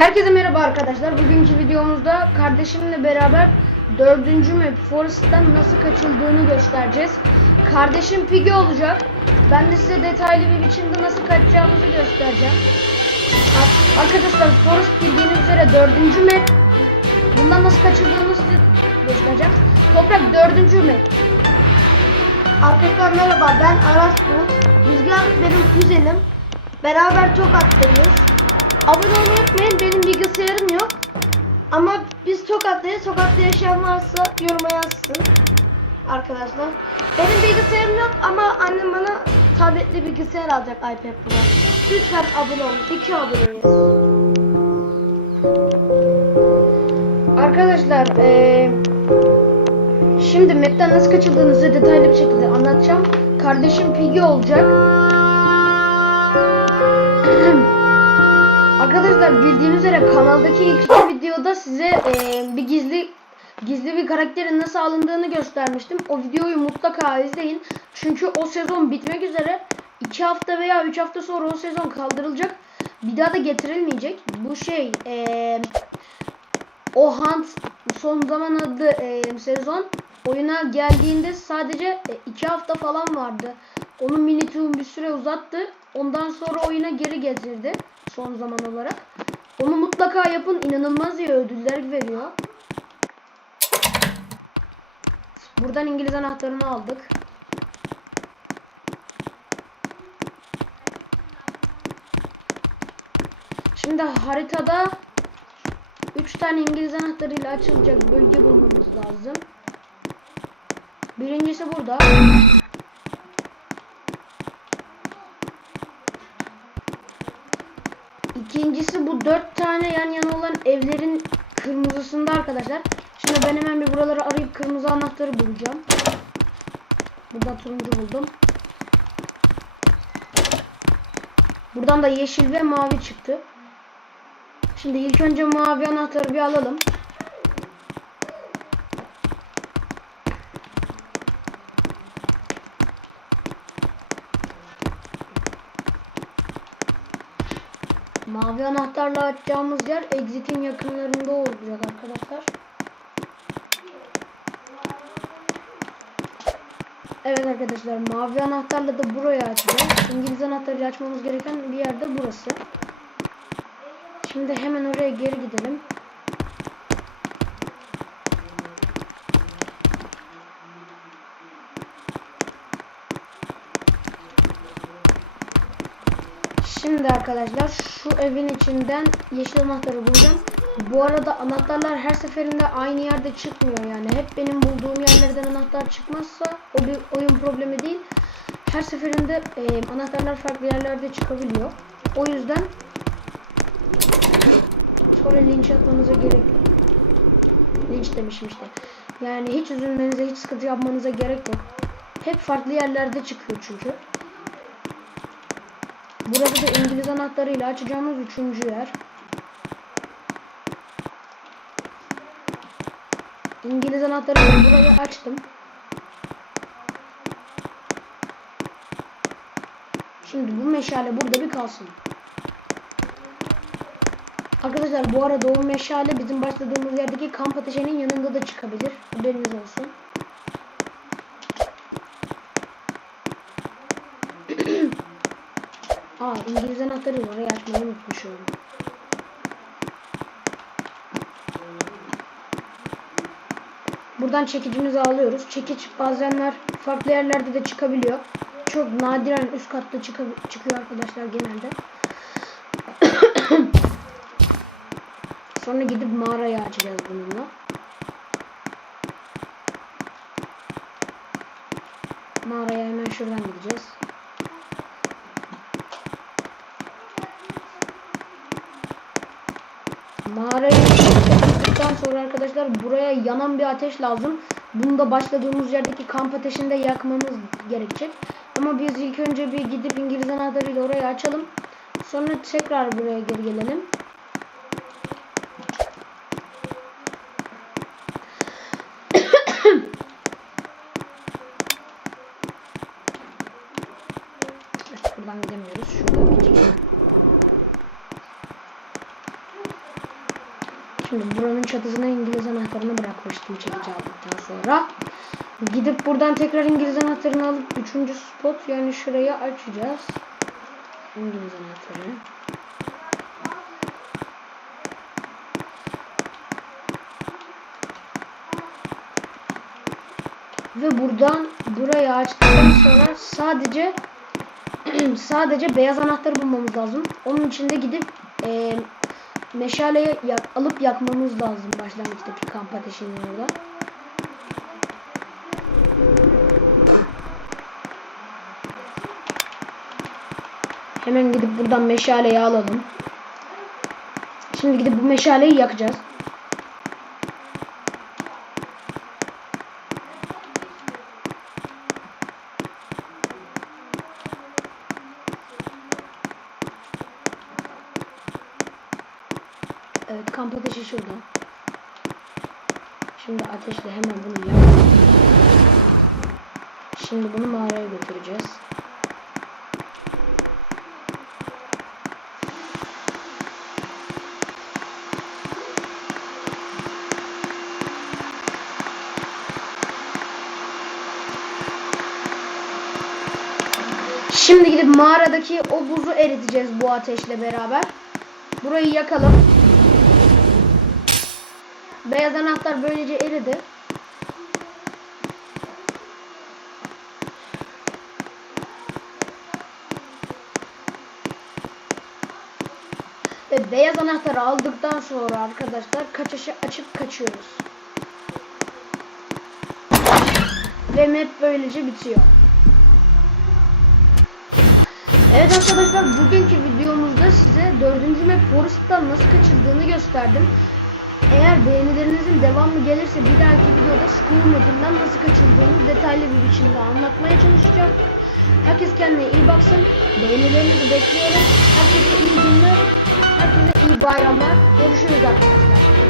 Herkese merhaba arkadaşlar. Bugünkü videomuzda kardeşimle beraber dördüncü map Forest'tan nasıl kaçıldığını göstereceğiz. Kardeşim Piggy olacak. Ben de size detaylı bir biçimde nasıl kaçacağımızı göstereceğim. Ar- Arkadaşlar Forest bildiğiniz üzere dördüncü map. Bundan nasıl kaçıldığımızı göstereceğim. Toprak dördüncü map. Arkadaşlar merhaba ben Aras Bulut. Rüzgar benim kuzenim. Beraber çok attayız. Abone olmayı unutmayın benim bilgisayarım yok. Ama biz Tokat'tayız. Tokat'ta yaşayan varsa yoruma yazsın. Arkadaşlar. Benim bilgisayarım yok ama annem bana tabletli bilgisayar alacak iPad Pro. Lütfen abone olun. İki aboneyiz. Arkadaşlar eee şimdi map'ten nasıl kaçıldığınızı detaylı bir şekilde anlatacağım. Kardeşim Piggy olacak. Arkadaşlar bildiğiniz üzere kanaldaki ilk videoda size eee, bir gizli gizli bir karakterin nasıl alındığını göstermiştim. O videoyu mutlaka izleyin. Çünkü o sezon bitmek üzere. 2 hafta veya 3 hafta sonra o sezon kaldırılacak. Bir daha da getirilmeyecek. Bu şey eee o Hunt son zaman adlı e, sezon oyuna geldiğinde sadece 2 hafta falan vardı. Onu Minitoon bir süre uzattı. Ondan sonra oyuna geri getirdi son zaman olarak. Onu mutlaka yapın. inanılmaz iyi ödüller veriyor. Buradan İngiliz anahtarını aldık. Şimdi haritada 3 tane İngiliz anahtarıyla açılacak bölge bulmamız lazım. Birincisi burada. İkincisi bu dört tane yan yana olan evlerin kırmızısında arkadaşlar. Şimdi ben hemen bir buraları arayıp kırmızı anahtarı bulacağım. Burada turuncu buldum. Buradan da yeşil ve mavi çıktı. Şimdi ilk önce mavi anahtarı bir alalım. Mavi anahtarla açacağımız yer exit'in yakınlarında olacak arkadaşlar. Evet arkadaşlar mavi anahtarla da burayı açacağız. İngiliz anahtarı açmamız gereken bir yerde burası. Şimdi hemen oraya geri gidelim. Şimdi arkadaşlar şu evin içinden yeşil anahtarı bulacağım. Bu arada anahtarlar her seferinde aynı yerde çıkmıyor yani. Hep benim bulduğum yerlerden anahtar çıkmazsa o bir oyun problemi değil. Her seferinde e, anahtarlar farklı yerlerde çıkabiliyor. O yüzden sonra linç atmanıza gerek. Linç demişim işte. Yani hiç üzülmenize, hiç sıkıntı yapmanıza gerek yok. Hep farklı yerlerde çıkıyor çünkü. Burası da İngiliz anahtarıyla açacağımız üçüncü yer. İngiliz anahtarıyla burayı açtım. Şimdi bu meşale burada bir kalsın. Arkadaşlar bu arada o meşale bizim başladığımız yerdeki kamp ateşinin yanında da çıkabilir. Haberiniz olsun. Aa İngiliz anahtarı var. Orayı açmayı unutmuşum. Buradan çekicimizi alıyoruz. Çekiç bazenler farklı yerlerde de çıkabiliyor. Çok nadiren üst katta çıkıyor arkadaşlar genelde. Sonra gidip mağarayı açacağız bununla. Mağaraya hemen şuradan gideceğiz. Mağarayı yaptıktan sonra arkadaşlar buraya yanan bir ateş lazım. Bunu da başladığımız yerdeki kamp ateşinde yakmamız gerekecek. Ama biz ilk önce bir gidip İngiliz anahtarıyla orayı açalım. Sonra tekrar buraya geri gelelim. Buradan gidemiyoruz. Şuradan gideceğiz. Şimdi buranın çatısına İngiliz anahtarını bırakmıştım çekici aldıktan sonra. Gidip buradan tekrar İngiliz anahtarını alıp üçüncü spot yani şurayı açacağız. İngiliz anahtarı. Ve buradan burayı açtıktan sonra sadece sadece beyaz anahtarı bulmamız lazım. Onun için de gidip e, meşaleyi yak- alıp yakmamız lazım başlangıçtaki kamp ateşinin orada. Hemen gidip buradan meşaleyi alalım. Şimdi gidip bu meşaleyi yakacağız. Evet kamp ateşi şurada. Şimdi ateşle hemen bunu yak. Şimdi bunu mağaraya götüreceğiz. Şimdi gidip mağaradaki o buzu eriteceğiz bu ateşle beraber. Burayı yakalım. Beyaz anahtar böylece eridi. Ve beyaz anahtarı aldıktan sonra arkadaşlar kaçışı açıp kaçıyoruz. Ve map böylece bitiyor. Evet arkadaşlar bugünkü videomuzda size 4. map Forest'tan nasıl kaçıldığını gösterdim. Eğer beğenilerinizin devamı gelirse bir dahaki videoda School map'inden nasıl kaçıldığını detaylı bir biçimde anlatmaya çalışacağım. Herkes kendine iyi baksın. Beğenilerinizi bekliyorum. Herkese iyi günler. Herkese iyi bayramlar. Görüşürüz arkadaşlar.